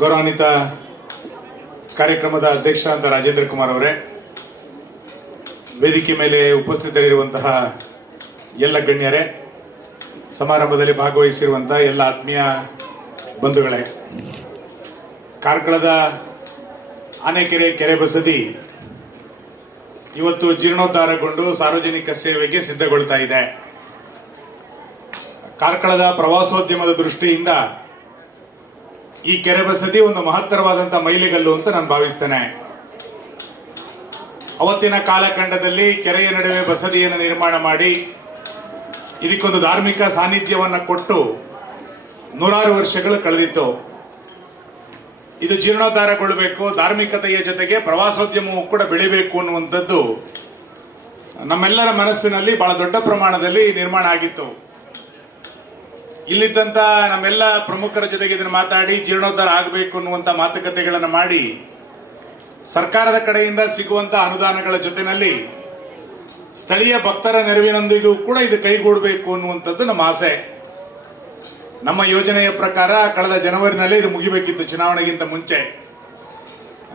ಗೌರವಾನ್ವಿತ ಕಾರ್ಯಕ್ರಮದ ಅಧ್ಯಕ್ಷ ಅಂತ ರಾಜೇಂದ್ರ ಕುಮಾರ್ ಅವರೇ, ವೇದಿಕೆ ಮೇಲೆ ಉಪಸ್ಥಿತರಿರುವಂತಹ ಎಲ್ಲ ಗಣ್ಯರೇ, ಸಮಾರಂಭದಲ್ಲಿ ಭಾಗವಹಿಸಿರುವಂತಹ ಎಲ್ಲ ಆತ್ಮೀಯ ಬಂಧುಗಳೇ, ಕಾರ್ಕಳದ ಆನೆಕೆರೆ ಕೆರೆ ಬಸದಿ ಇವತ್ತು ಜೀರ್ಣೋದ್ಧಾರಗೊಂಡು ಸಾರ್ವಜನಿಕ ಸೇವೆಗೆ ಸಿದ್ಧಗೊಳ್ತಾ ಇದೆ. ಕಾರ್ಕಳದ ಪ್ರವಾಸೋದ್ಯಮದ ದೃಷ್ಟಿಯಿಂದ ಈ ಕೆರೆ ಬಸದಿ ಒಂದು ಮಹತ್ತರವಾದಂತ ಮೈಲಿಗಲ್ಲು ಅಂತ ನಾನು ಭಾವಿಸ್ತೇನೆ. ಅವತ್ತಿನ ಕಾಲಖಂಡದಲ್ಲಿ ಕೆರೆಯ ನಡುವೆ ಬಸದಿಯನ್ನು ನಿರ್ಮಾಣ ಮಾಡಿ ಇದಕ್ಕೊಂದು ಧಾರ್ಮಿಕ ಸಾನ್ನಿಧ್ಯವನ್ನು ಕೊಟ್ಟು ನೂರಾರು ವರ್ಷಗಳು ಕಳೆದಿತ್ತು. ಇದು ಜೀರ್ಣೋದ್ಧಾರಗೊಳ್ಳಬೇಕು, ಧಾರ್ಮಿಕತೆಯ ಜೊತೆಗೆ ಪ್ರವಾಸೋದ್ಯಮವು ಕೂಡ ಬೆಳಿಬೇಕು ಅನ್ನುವಂಥದ್ದು ನಮ್ಮೆಲ್ಲರ ಮನಸ್ಸಿನಲ್ಲಿ ಬಹಳ ದೊಡ್ಡ ಪ್ರಮಾಣದಲ್ಲಿ ನಿರ್ಮಾಣ ಆಗಿತ್ತು. ಇಲ್ಲಿದ್ದಂತ ನಮ್ಮೆಲ್ಲ ಪ್ರಮುಖರ ಜೊತೆಗೆ ಇದನ್ನು ಮಾತಾಡಿ ಜೀರ್ಣೋದ್ಧಾರ ಆಗಬೇಕು ಅನ್ನುವಂಥ ಮಾತುಕತೆಗಳನ್ನು ಮಾಡಿ ಸರ್ಕಾರದ ಕಡೆಯಿಂದ ಸಿಗುವಂತ ಅನುದಾನಗಳ ಜೊತೆಯಲ್ಲಿ ಸ್ಥಳೀಯ ಭಕ್ತರ ನೆರವಿನೊಂದಿಗೂ ಕೂಡ ಇದು ಕೈಗೂಡಬೇಕು ಅನ್ನುವಂಥದ್ದು ನಮ್ಮ ಆಸೆ. ನಮ್ಮ ಯೋಜನೆಯ ಪ್ರಕಾರ ಕಳೆದ ಜನವರಿನಲ್ಲಿ ಇದು ಮುಗಿಬೇಕಿತ್ತು ಚುನಾವಣೆಗಿಂತ ಮುಂಚೆ.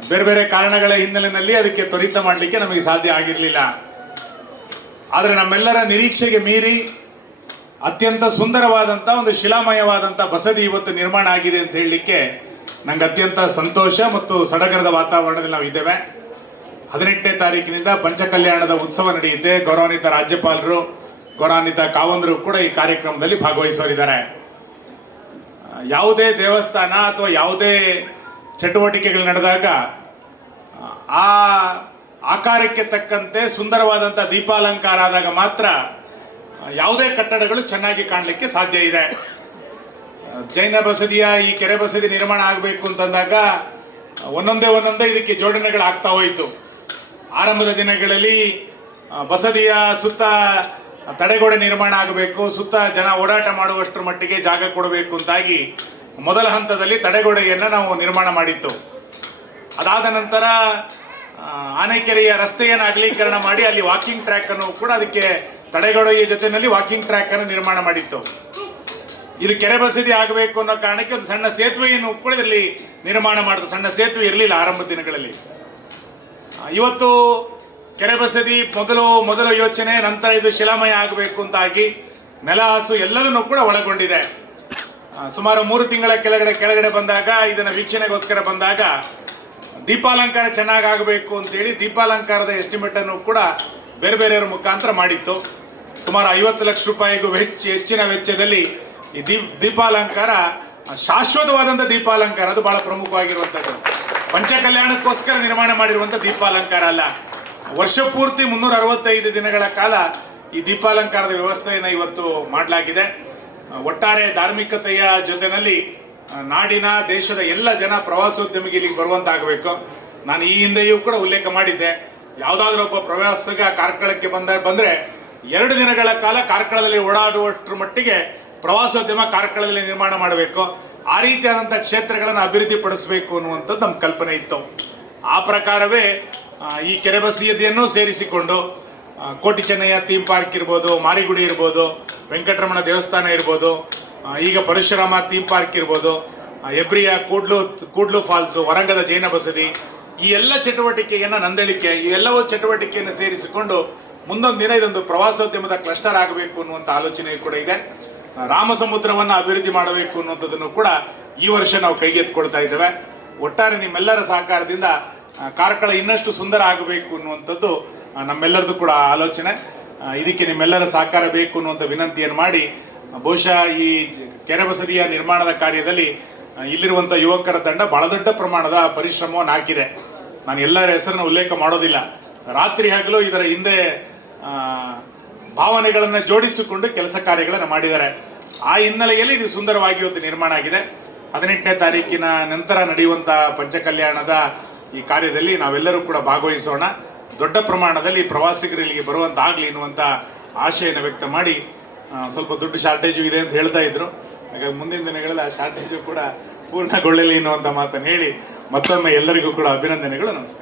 ಬೇರೆ ಬೇರೆ ಕಾರಣಗಳ ಹಿನ್ನೆಲೆಯಲ್ಲಿ ಅದಕ್ಕೆ ತ್ವರಿತ ಮಾಡಲಿಕ್ಕೆ ನಮಗೆ ಸಾಧ್ಯ ಆಗಿರಲಿಲ್ಲ. ಆದರೆ ನಮ್ಮೆಲ್ಲರ ನಿರೀಕ್ಷೆಗೆ ಮೀರಿ ಅತ್ಯಂತ ಸುಂದರವಾದಂಥ ಒಂದು ಶಿಲಾಮಯವಾದಂಥ ಬಸದಿ ಇವತ್ತು ನಿರ್ಮಾಣ ಆಗಿದೆ ಅಂತ ಹೇಳಲಿಕ್ಕೆ ನಂಗೆ ಅತ್ಯಂತ ಸಂತೋಷ ಮತ್ತು ಸಡಗರದ ವಾತಾವರಣದಲ್ಲಿ ನಾವು ಇದ್ದೇವೆ. ಹದಿನೆಂಟನೇ ತಾರೀಕಿನಿಂದ ಪಂಚಕಲ್ಯಾಣದ ಉತ್ಸವ ನಡೆಯುತ್ತೆ. ಗೌರವಾನ್ವಿತ ರಾಜ್ಯಪಾಲರು, ಗೌರವಾನ್ವಿತ ಕಾವಂದರು ಕೂಡ ಈ ಕಾರ್ಯಕ್ರಮದಲ್ಲಿ ಭಾಗವಹಿಸೋರಿದ್ದಾರೆ ಯಾವುದೇ ದೇವಸ್ಥಾನ ಅಥವಾ ಯಾವುದೇ ಚಟುವಟಿಕೆಗಳು ನಡೆದಾಗ, ಆ ಆಕಾರಕ್ಕೆ ತಕ್ಕಂತೆ ಸುಂದರವಾದಂಥ ದೀಪಾಲಂಕಾರ ಆದಾಗ ಮಾತ್ರ ಯಾವುದೇ ಕಟ್ಟಡಗಳು ಚೆನ್ನಾಗಿ ಕಾಣಲಿಕ್ಕೆ ಸಾಧ್ಯ ಇದೆ. ಜೈನ ಬಸದಿಯ ಈ ಕೆರೆ ಬಸದಿ ನಿರ್ಮಾಣ ಆಗಬೇಕು ಅಂತಂದಾಗ ಒಂದೊಂದೇ ಒಂದೊಂದೇ ಇದಕ್ಕೆ ಜೋಡಣೆಗಳು ಆಗ್ತಾ ಹೋಯಿತು. ಆರಂಭದ ದಿನಗಳಲ್ಲಿ ಬಸದಿಯ ಸುತ್ತ ತಡೆಗೋಡೆ ನಿರ್ಮಾಣ ಆಗಬೇಕು, ಸುತ್ತ ಜನ ಓಡಾಟ ಮಾಡುವಷ್ಟರ ಮಟ್ಟಿಗೆ ಜಾಗ ಕೊಡಬೇಕು ಅಂತಾಗಿ ಮೊದಲ ಹಂತದಲ್ಲಿ ತಡೆಗೋಡೆಯನ್ನು ನಾವು ನಿರ್ಮಾಣ ಮಾಡಿತ್ತು. ಅದಾದ ನಂತರ ಆನೆಕೆರೆಯ ರಸ್ತೆಯನ್ನು ಅಗಲೀಕರಣ ಮಾಡಿ ಅಲ್ಲಿ ವಾಕಿಂಗ್ ಟ್ರ್ಯಾಕ್ ಅನ್ನು ಕೂಡ ಅದಕ್ಕೆ ತಡೆಗೋಡೆಯ ಜೊತೆಯಲ್ಲಿ ವಾಕಿಂಗ್ ಟ್ರ್ಯಾಕ್ ಅನ್ನು ನಿರ್ಮಾಣ ಮಾಡಿತ್ತು. ಇದು ಕೆರೆ ಬಸದಿ ಆಗಬೇಕು ಅನ್ನೋ ಕಾರಣಕ್ಕೆ ಒಂದು ಸಣ್ಣ ಸೇತುವೆಯನ್ನು ಕೂಡ ನಿರ್ಮಾಣ ಮಾಡಿದ್ರು. ಸಣ್ಣ ಸೇತುವೆ ಇರಲಿಲ್ಲ ಆರಂಭ ದಿನಗಳಲ್ಲಿ. ಇವತ್ತು ಕೆರೆ ಬಸದಿ ಮೊದಲು, ಮೊದಲ ಯೋಚನೆ, ನಂತರ ಇದು ಶಿಲಾಮಯ ಆಗಬೇಕು ಅಂತಾಗಿ ನೆಲ ಹಾಸು ಎಲ್ಲದನ್ನು ಕೂಡ ಒಳಗೊಂಡಿದೆ. ಸುಮಾರು ಮೂರು ತಿಂಗಳ ಕೆಳಗಡೆ ಕೆಳಗಡೆ ಬಂದಾಗ, ಇದನ್ನ ವೀಕ್ಷಣೆಗೋಸ್ಕರ ಬಂದಾಗ ದೀಪಾಲಂಕಾರ ಚೆನ್ನಾಗಿ ಆಗಬೇಕು ಅಂತೇಳಿ ದೀಪಾಲಂಕಾರದ ಎಸ್ಟಿಮೇಟ್ ಅನ್ನು ಕೂಡ ಬೇರೆ ಬೇರೆಯವರ ಮುಖಾಂತರ ಮಾಡಿತ್ತು. ಸುಮಾರು ಐವತ್ತು ಲಕ್ಷ ರೂಪಾಯಿಗೂ ಹೆಚ್ಚು, ಹೆಚ್ಚಿನ ವೆಚ್ಚದಲ್ಲಿ ಈ ದೀಪ್ ದೀಪಾಲಂಕಾರ ಶಾಶ್ವತವಾದಂಥ ದೀಪಾಲಂಕಾರ, ಅದು ಬಹಳ ಪ್ರಮುಖವಾಗಿರುವಂಥದ್ದು ಪಂಚಕಲ್ಯಾಣಕ್ಕೋಸ್ಕರ ನಿರ್ಮಾಣ ಮಾಡಿರುವಂಥ ದೀಪಾಲಂಕಾರ ಅಲ್ಲ. ವರ್ಷ ಪೂರ್ತಿ ಮುನ್ನೂರ ಅರವತ್ತೈದು ದಿನಗಳ ಕಾಲ ಈ ದೀಪಾಲಂಕಾರದ ವ್ಯವಸ್ಥೆಯನ್ನು ಇವತ್ತು ಮಾಡಲಾಗಿದೆ. ಒಟ್ಟಾರೆ ಧಾರ್ಮಿಕತೆಯ ಜೊತೆನಲ್ಲಿ ನಾಡಿನ, ದೇಶದ ಎಲ್ಲ ಜನ ಪ್ರವಾಸೋದ್ಯಮಿಗೆ ಇಲ್ಲಿಗೆ ಬರುವಂತಾಗಬೇಕು. ನಾನು ಈ ಹಿಂದೆಯೂ ಕೂಡ ಉಲ್ಲೇಖ ಮಾಡಿದ್ದೆ. ಯಾವುದಾದ್ರೂ ಒಬ್ಬ ಪ್ರವಾಸಿಗ ಕಾರ್ಕಳಕ್ಕೆ ಬಂದ, ಬಂದ್ರೆ ಎರಡು ದಿನಗಳ ಕಾಲ ಕಾರ್ಕಳದಲ್ಲಿ ಓಡಾಡುವಷ್ಟರ ಮಟ್ಟಿಗೆ ಪ್ರವಾಸೋದ್ಯಮ ಕಾರ್ಕಳದಲ್ಲಿ ನಿರ್ಮಾಣ ಮಾಡಬೇಕು. ಆ ರೀತಿಯಾದಂಥ ಕ್ಷೇತ್ರಗಳನ್ನು ಅಭಿವೃದ್ಧಿ ಪಡಿಸಬೇಕು ಅನ್ನುವಂಥದ್ದು ನಮ್ಮ ಕಲ್ಪನೆ ಇತ್ತು. ಆ ಪ್ರಕಾರವೇ ಈ ಕೆರೆ ಬಸದಿಯನ್ನು ಸೇರಿಸಿಕೊಂಡು ಕೋಟಿ ಚೆನ್ನಯ್ಯ ಥೀಮ್ ಪಾರ್ಕ್ ಇರ್ಬೋದು, ಮಾರಿಗುಡಿ ಇರ್ಬೋದು, ವೆಂಕಟರಮಣ ದೇವಸ್ಥಾನ ಇರ್ಬೋದು ಈಗ ಪರಶುರಾಮ ಥೀಮ್ ಪಾರ್ಕ್ ಇರ್ಬೋದು ಎಬ್ರಿಯ ಕೂಡ್ಲು ಕೂಡ್ಲು ಫಾಲ್ಸು, ವರಂಗದ ಜೈನ ಬಸದಿ ಈ ಎಲ್ಲ ಚಟುವಟಿಕೆಯನ್ನು ನಂದಳಿಕೆ ಈ ಎಲ್ಲವೂ ಚಟುವಟಿಕೆಯನ್ನು ಸೇರಿಸಿಕೊಂಡು ಮುಂದೊಂದು ದಿನ ಇದೊಂದು ಪ್ರವಾಸೋದ್ಯಮದ ಕ್ಲಸ್ಟರ್ ಆಗಬೇಕು ಅನ್ನುವಂಥ ಆಲೋಚನೆ ಕೂಡ ಇದೆ. ರಾಮಸಮುದ್ರವನ್ನು ರಾಮ ಸಮುದ್ರವನ್ನು ಅಭಿವೃದ್ಧಿ ಮಾಡಬೇಕು ಅನ್ನುವಂಥದ್ದನ್ನು ಕೂಡ ಈ ವರ್ಷ ನಾವು ಕೈಗೆತ್ತಿಕೊಳ್ತಾ ಇದ್ದೇವೆ. ಒಟ್ಟಾರೆ ನಿಮ್ಮೆಲ್ಲರ ಸಹಕಾರದಿಂದ ಕಾರ್ಕಳ ಇನ್ನಷ್ಟು ಸುಂದರ ಆಗಬೇಕು ಅನ್ನುವಂಥದ್ದು ನಮ್ಮೆಲ್ಲರದ್ದು ನಮ್ಮೆಲ್ಲರದು ಕೂಡ ಆಲೋಚನೆ. ಇದಕ್ಕೆ ನಿಮ್ಮೆಲ್ಲರ ಸಹಕಾರ ಬೇಕು ಅನ್ನುವಂಥ ವಿನಂತಿಯನ್ನು ಮಾಡಿ, ಬಹುಶಃ ಈ ಕೆರೆ ಬಸದಿಯ ನಿರ್ಮಾಣದ ಕಾರ್ಯದಲ್ಲಿ ಇಲ್ಲಿರುವಂಥ ಯುವಕರ ತಂಡ ಬಹಳ ದೊಡ್ಡ ಪ್ರಮಾಣದ ಪರಿಶ್ರಮವನ್ನು ಹಾಕಿದೆ. ನಾನು ಎಲ್ಲರ ಹೆಸರನ್ನು ಉಲ್ಲೇಖ ಮಾಡೋದಿಲ್ಲ. ರಾತ್ರಿ ಹಗಲು ಇದರ ಹಿಂದೆ ಭಾವನೆಗಳನ್ನು ಜೋಡಿಸಿಕೊಂಡು ಕೆಲಸ ಕಾರ್ಯಗಳನ್ನು ಮಾಡಿದ್ದಾರೆ. ಆ ಹಿನ್ನೆಲೆಯಲ್ಲಿ ಇದು ಸುಂದರವಾಗಿ ಇವತ್ತು ನಿರ್ಮಾಣ ಆಗಿದೆ. ಹದಿನೆಂಟನೇ ತಾರೀಕಿನ ನಂತರ ನಡೆಯುವಂಥ ಪಂಚಕಲ್ಯಾಣದ ಈ ಕಾರ್ಯದಲ್ಲಿ ನಾವೆಲ್ಲರೂ ಕೂಡ ಭಾಗವಹಿಸೋಣ. ದೊಡ್ಡ ಪ್ರಮಾಣದಲ್ಲಿ ಪ್ರವಾಸಿಗರು ಇಲ್ಲಿಗೆ ಬರುವಂತಾಗಲಿ ಎನ್ನುವಂಥ ಆಶಯನ್ನು ವ್ಯಕ್ತ ಮಾಡಿ ಸ್ವಲ್ಪ ದೊಡ್ಡ ಶಾರ್ಟೇಜು ಇದೆ ಅಂತ ಹೇಳ್ತಾ ಇದ್ರು. ಹಾಗಾಗಿ ಮುಂದಿನ ದಿನಗಳಲ್ಲಿ ಆ ಶಾರ್ಟೇಜು ಕೂಡ ಪೂರ್ಣಗೊಳ್ಳಲಿ ಎನ್ನುವಂಥ ಮಾತನ್ನು ಹೇಳಿ ಮತ್ತೊಮ್ಮೆ ಎಲ್ಲರಿಗೂ ಕೂಡ ಅಭಿನಂದನೆಗಳು ನಮಸ್ಕಾರ.